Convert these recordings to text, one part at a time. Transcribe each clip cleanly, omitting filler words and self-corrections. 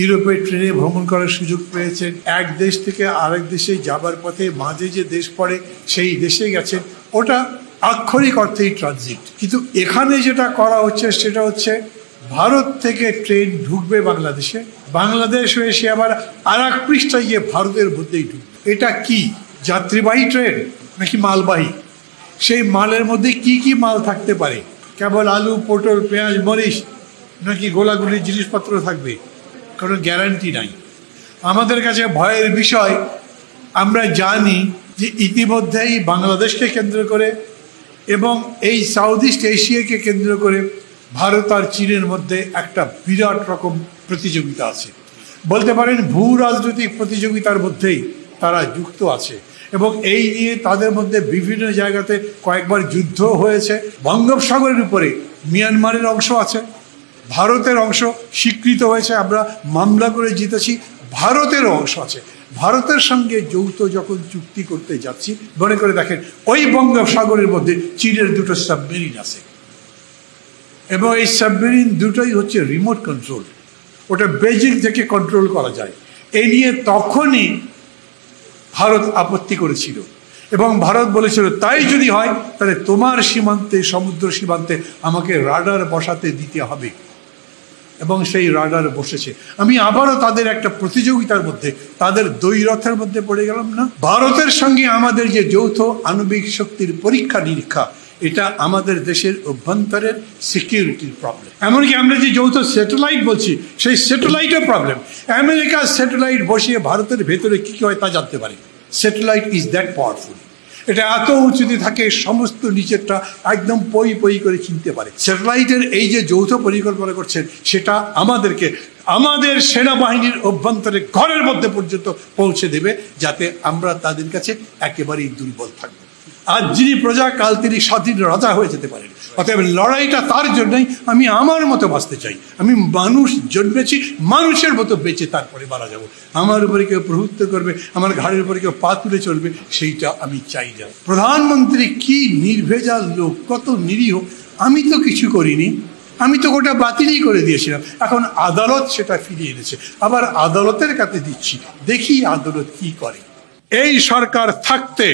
ইউরোপের ট্রেনে ভ্রমণ করার সুযোগ পেয়েছেন, এক দেশ থেকে আরেক দেশে যাবার পথে মাঝে যে দেশ পড়ে সেই দেশে গেছেন, ওটা আক্ষরিক অর্থেই ট্রানজিট। কিন্তু এখানে যেটা করা হচ্ছে সেটা হচ্ছে ভারত থেকে ট্রেন ঢুকবে বাংলাদেশে, বাংলাদেশ হয়ে সে আবার আর এক পৃষ্ঠায় গিয়ে ভারতের মধ্যেই ঢুকবে। এটা কি যাত্রীবাহী ট্রেন নাকি মালবাহী? সেই মালের মধ্যে কি কি মাল থাকতে পারে? কেবল আলু, পটল, পেঁয়াজ, মরিচ, নাকি গোলাগুলি জিনিসপত্র থাকবে? কোনো গ্যারান্টি নাই। আমাদের কাছে ভয়ের বিষয়, আমরা জানি যে ইতিমধ্যেই বাংলাদেশকে কেন্দ্র করে এবং এই সাউথ ইস্ট এশিয়াকে কেন্দ্র করে ভারত আর চীনের মধ্যে একটা বিরাট রকম প্রতিযোগিতা আছে। বলতে পারেন ভূ রাজনৈতিক প্রতিযোগিতার মধ্যেই তারা যুক্ত আছে এবং এই নিয়ে তাদের মধ্যে বিভিন্ন জায়গাতে কয়েকবার যুদ্ধ হয়েছে। বঙ্গোপসাগরের উপরে মিয়ানমারের অংশ আছে, ভারতের অংশ স্বীকৃত হয়েছে, আমরা মামলা করে জিতেছি, ভারতের অংশ আছে। ভারতের সঙ্গে যৌথ যখন চুক্তি করতে যাচ্ছি, মনে করে দেখেন ওই বঙ্গোপসাগরের মধ্যে চীনের দুটো সাবমেরিন আছে এবং এই সাবমেরিন দুটোই হচ্ছে রিমোট কন্ট্রোল, ওটা বেজিং থেকে কন্ট্রোল করা যায়। এই নিয়ে তখনই ভারত আপত্তি করেছিল এবং ভারত বলেছিল তাই যদি হয় তাহলে তোমার সীমান্তে, সমুদ্র সীমান্তে আমাকে রাডার বসাতে দিতে হবে এবং সেই রাডার বসেছে। আমি আবারও তাদের একটা প্রতিযোগিতার মধ্যে, তাদের দ্বৈরথের মধ্যে পড়ে গেলাম না? ভারতের সঙ্গে আমাদের যে যৌথ আণবিক শক্তির পরীক্ষা নিরীক্ষা, এটা আমাদের দেশের অভ্যন্তরের সিকিউরিটির প্রবলেম। এমনকি আমরা যে যৌথ স্যাটেলাইট বলছি, সেই স্যাটেলাইটের প্রবলেম। আমেরিকার স্যাটেলাইট বসিয়ে ভারতের ভেতরে কী কী হয় তা জানতে পারে। Satellite is that powerful. এটা এত উঁচুতে থাকে, সমস্ত নিচেরটা একদম পই পই করে চিনতে পারে। স্যাটেলাইটের এই যে যৌথ পরিকল্পনা করছেন, সেটা আমাদেরকে আমাদের সেনাবাহিনীর অভ্যন্তরে ঘরের মধ্যে পর্যন্ত পৌঁছে দেবে, যাতে আমরা তাদের কাছে একেবারেই দুর্বল থাকবো। আজ যিনি প্রজা, কাল তিনি স্বাধীন রাজা হয়ে যেতে পারেন। অতএব লড়াইটা তার জন্যই। আমি আমার মতো বাঁচতে চাই, আমি মানুষ জন্মেছি, মানুষের মতো বেঁচে তারপরে মারা যাব। আমার উপরে কেউ প্রভুত্ব করবে, আমার ঘাড়ের উপরে কেউ পা তুলে চলবে, সেইটা আমি চাই না। প্রধানমন্ত্রী কি নির্ভেজাল লোক, কত নিরীহ। আমি তো কিছু করিনি, আমি তো গোটা বাতিলই করে দিয়েছিলাম। এখন আদালত সেটা ফিরিয়ে এনেছে, আবার আদালতের কাছে দিচ্ছি, দেখি আদালত কি করে। এই সরকার থাকতে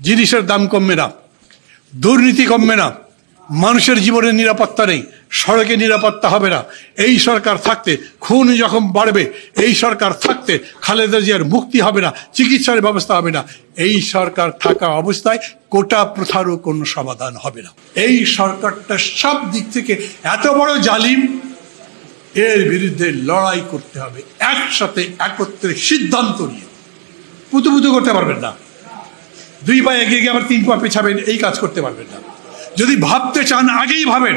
জিনিসের দাম কমবে না, দুর্নীতি কমবে না, মানুষের জীবনের নিরাপত্তা নেই, সড়কে নিরাপত্তা হবে না। এই সরকার থাকতে খুন যখন বাড়বে, এই সরকার থাকতে খালেদা জিয়ার মুক্তি হবে না, চিকিৎসার ব্যবস্থা হবে না। এই সরকার থাকা অবস্থায় কোটা প্রথারও কোনো সমাধান হবে না। এই সরকারটা সব দিক থেকে এত বড় জালিম, এর বিরুদ্ধে লড়াই করতে হবে একসাথে, একত্রে সিদ্ধান্ত নিয়ে। পুতুপুতু করতে পারবেন না, দুই পা এগিয়ে গিয়ে আবার তিন পা পেছাবেন, এই কাজ করতে পারবেন না। যদি ভাবতে চান আগেই ভাবেন,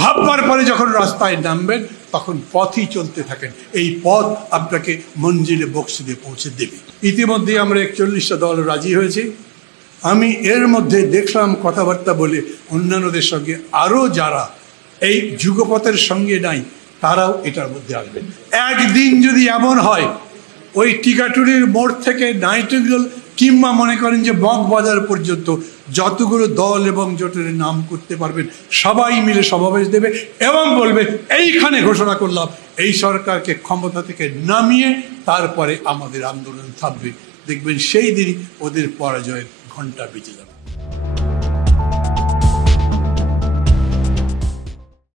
ভাববার পরে যখন রাস্তায় নামবেন তখন পথই চলতে থাকেন। এই পথ আপনাকে মঞ্জিলে বক্সিদে পৌঁছে দেবে। ইতিমধ্যে আমরা 41টা দল রাজি হয়েছি। আমি এর মধ্যে দেখলাম কথাবার্তা বলে অন্যান্যদের সঙ্গে আরও যারা এই যুগপথের সঙ্গে নাই, তারাও এটার মধ্যে আসবেন। একদিন যদি এমন হয় ওই টিকাটুরির মোড় থেকে নাইটিঙ্গেল কিংবা মনে করেন যে বকবাজার পর্যন্ত যতগুলো দল এবং জোটের নাম করতে পারবেন, সবাই মিলে সমাবেশ দেবে এবং বলবে এইখানে ঘোষণা করলাম এই সরকারকে ক্ষমতা থেকে নামিয়ে তারপরে আমাদের আন্দোলন থামবে। দেখবেন সেই দিনই ওদের পরাজয়ের ঘণ্টা বেজে যাবে।